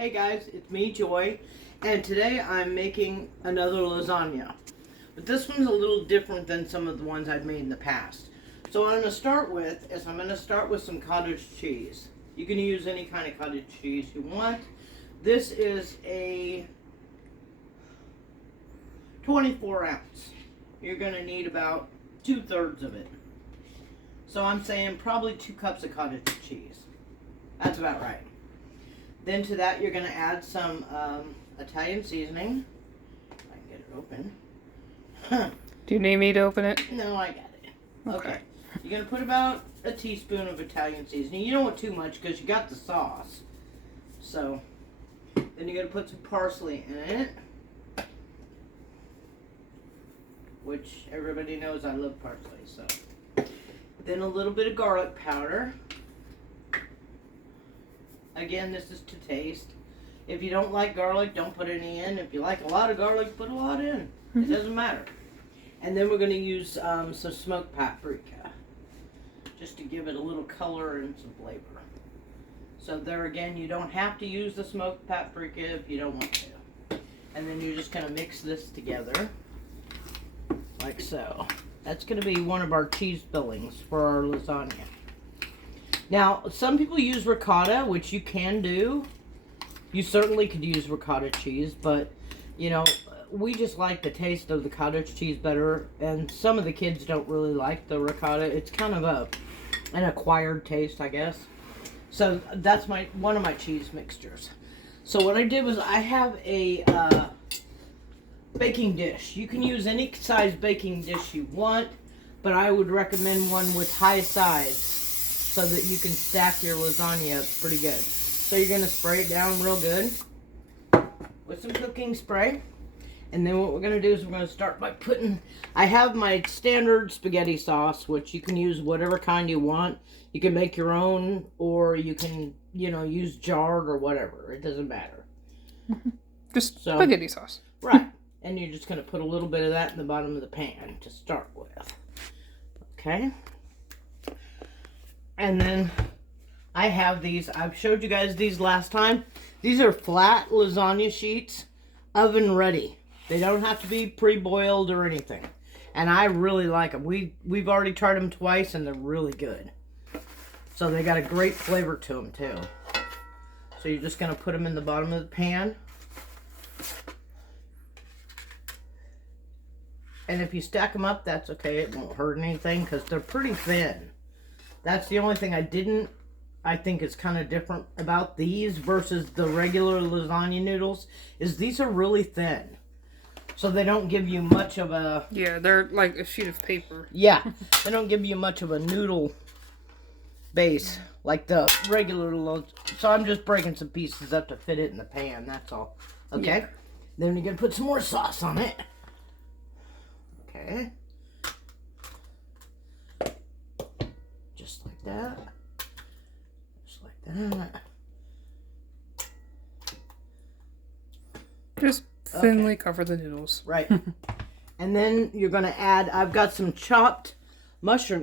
Hey guys, it's me, Joy, and today I'm making another lasagna. But this one's a little different than some of the ones I've made in the past. So what I'm going to start with is I'm going to start with some cottage cheese. You can use any kind of cottage cheese you want. This is a 24 ounce. You're going to need about 2/3 of it. So I'm saying probably 2 cups of cottage cheese. That's about right. Then to that, you're going to add some Italian seasoning. If I can get it open. Do you need me to open it? No, I got it. Okay. You're going to put about a teaspoon of Italian seasoning. You don't want too much because you got the sauce. So, then you're going to put some parsley in it. Which everybody knows I love parsley. So, then a little bit of garlic powder. Again, this is to taste. If you don't like garlic, don't put any in. If you like a lot of garlic, put a lot in. It doesn't matter. And then we're going to use some smoked paprika. Just to give it a little color and some flavor. So there again, you don't have to use the smoked paprika if you don't want to. And then you're just going to mix this together. Like so. That's going to be one of our cheese fillings for our lasagna. Now, some people use ricotta, which you can do. You certainly could use ricotta cheese, but, you know, we just like the taste of the cottage cheese better, and some of the kids don't really like the ricotta. It's kind of an acquired taste, I guess. So, that's one of my cheese mixtures. So, what I did was I have a baking dish. You can use any size baking dish you want, but I would recommend one with high sides, so that you can stack your lasagna up pretty good. So you're going to spray it down real good with some cooking spray. And then what we're going to do is we're going to start by putting... I have my standard spaghetti sauce, which you can use whatever kind you want. You can make your own, or you can, you know, use jarred or whatever. It doesn't matter. Just spaghetti sauce. Right. And you're just going to put a little bit of that in the bottom of the pan to start with. Okay. And then I have these. I've showed you guys these last time. These are flat lasagna sheets, oven ready. They don't have to be pre-boiled or anything. And I really like them. We've already tried them twice and they're really good. So they got a great flavor to them too. So you're just going to put them in the bottom of the pan. And if you stack them up, that's okay. It won't hurt anything because they're pretty thin. That's the only thing I think is kind of different about these versus the regular lasagna noodles, is these are really thin. So they don't give you much of a... Yeah, they're like a sheet of paper. Yeah, they don't give you much of a noodle base like the regular So I'm just breaking some pieces up to fit it in the pan, that's all. Okay? Yeah. Then you're going to put some more sauce on it. Okay. Just like that. Just like that. Just thinly cover the noodles. Right. And then you're going to add, I've got some chopped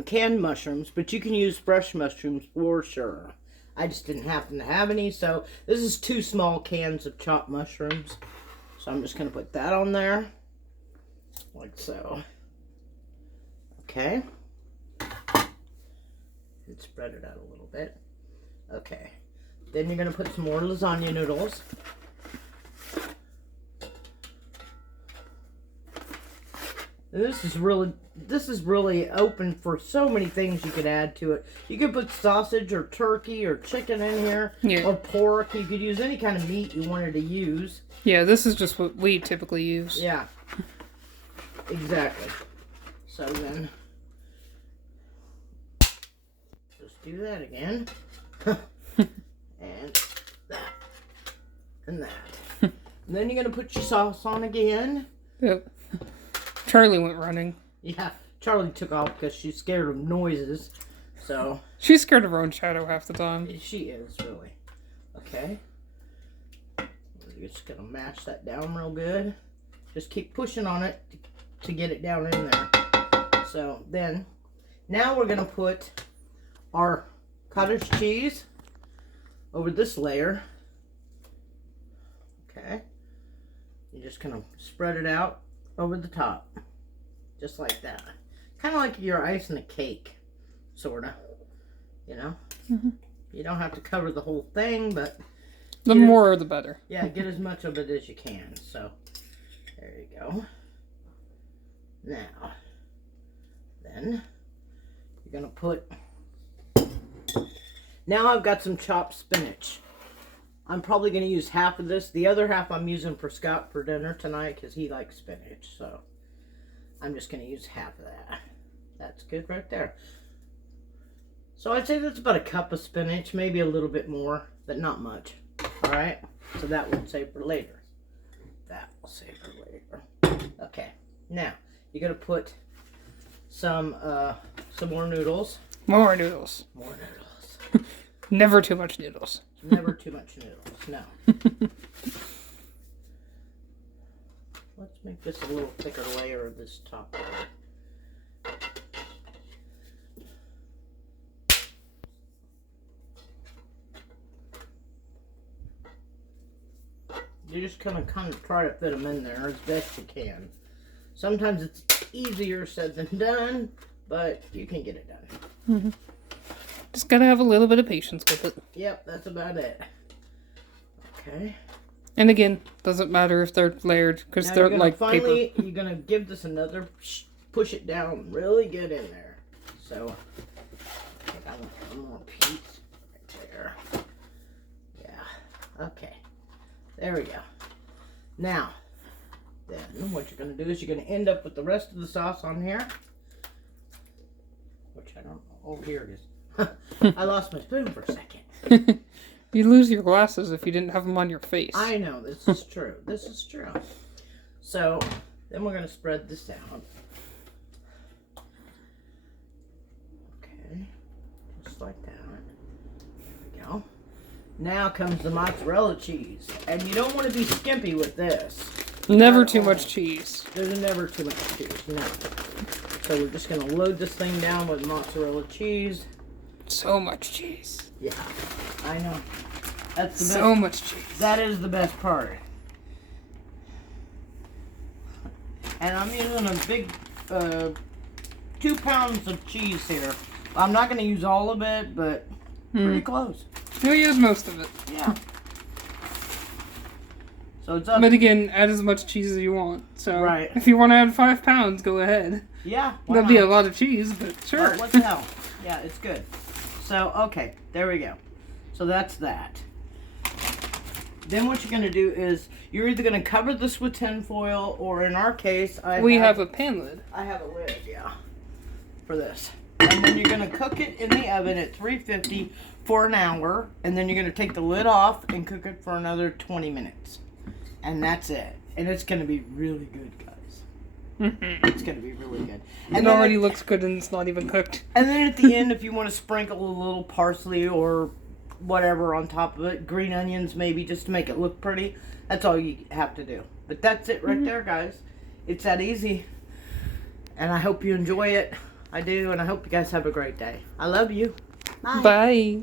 canned mushrooms, but you can use fresh mushrooms for sure. I just didn't happen to have any, so this is 2 small cans of chopped mushrooms. So I'm just going to put that on there. Like so. Okay. And spread it out a little bit. Okay. Then you're going to put some more lasagna noodles. And this is really open for so many things you could add to it. You could put sausage or turkey or chicken in here. Yeah. Or pork. You could use any kind of meat you wanted to use. Yeah, this is just what we typically use. Yeah. Exactly. So then, just do that again. And that. And that. And then you're going to put your sauce on again. Yep. Charlie went running. Yeah, Charlie took off because she's scared of noises. So she's scared of her own shadow half the time. She is, really. Okay. You're just going to mash that down real good. Just keep pushing on it to get it down in there. So then, now we're going to put our cottage cheese over this layer. Okay. You're just gonna spread it out over the top. Just like that. Kind of like you're icing a cake. Sorta. You know? Mm-hmm. You don't have to cover the whole thing, but... The more the better. Yeah, get as much of it as you can. So, there you go. Now, then, you're gonna put... Now I've got some chopped spinach. I'm probably going to use half of this. The other half I'm using for Scott for dinner tonight because he likes spinach. So I'm just going to use half of that. That's good right there. So I'd say that's about a cup of spinach, maybe a little bit more, but not much. All right? So that we'll save for later. That we'll save for later. Okay. Now, you're going to put some more noodles. More noodles. More noodles. Never too much noodles. Never too much noodles, no. Let's make this a little thicker layer of this top layer. You're just gonna kind of try to fit them in there as best you can. Sometimes it's easier said than done, but you can get it done. Mm-hmm. Just gotta have a little bit of patience with it. Yep, that's about it. Okay. And again, doesn't matter if they're layered because they're like finally, paper. You're gonna give this another push it down really good in there. So I think I want one more piece right there. Yeah. Okay. There we go. Now, then what you're gonna do is you're gonna end up with the rest of the sauce on here, which I don't know. Oh, here it is. I lost my spoon for a second. You lose your glasses if you didn't have them on your face. I know, this is true. This is true. So, then we're going to spread this out. Okay, just like that. There we go. Now comes the mozzarella cheese. And you don't want to be skimpy with this. Never too much cheese. There's never too much cheese, no. So we're just going to load this thing down with mozzarella cheese. So much cheese. Yeah, I know. That's the best. So much cheese. That is the best part. And I'm using a big 2 pounds of cheese here. I'm not going to use all of it, but pretty close. You'll use most of it. Yeah. So it's up. But again, add as much cheese as you want. So right. If you want to add 5 pounds, go ahead. Yeah. That'll be a lot of cheese, but sure. What the hell? Yeah, it's good. So, okay, there we go. So that's that. Then what you're going to do is, you're either going to cover this with tin foil, or in our case, we have a pan lid. I have a lid, yeah, for this. And then you're going to cook it in the oven at 350 for an hour, and then you're going to take the lid off and cook it for another 20 minutes. And that's it. And it's going to be really good, guys. It's going to be really good. And it already looks good and it's not even cooked. And then at the end, if you want to sprinkle a little parsley or whatever on top of it, green onions maybe, just to make it look pretty, that's all you have to do. But that's it right there, guys. It's that easy. And I hope you enjoy it. I do, and I hope you guys have a great day. I love you. Bye. Bye.